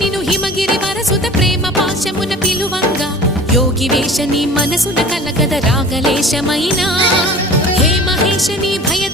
నిను హిమగిరి వరసుత ప్రేమ పాశమున పిలువంగా యోగి వేషని మనసున కలగద రాగలేశమైనా హే మహేశని భయ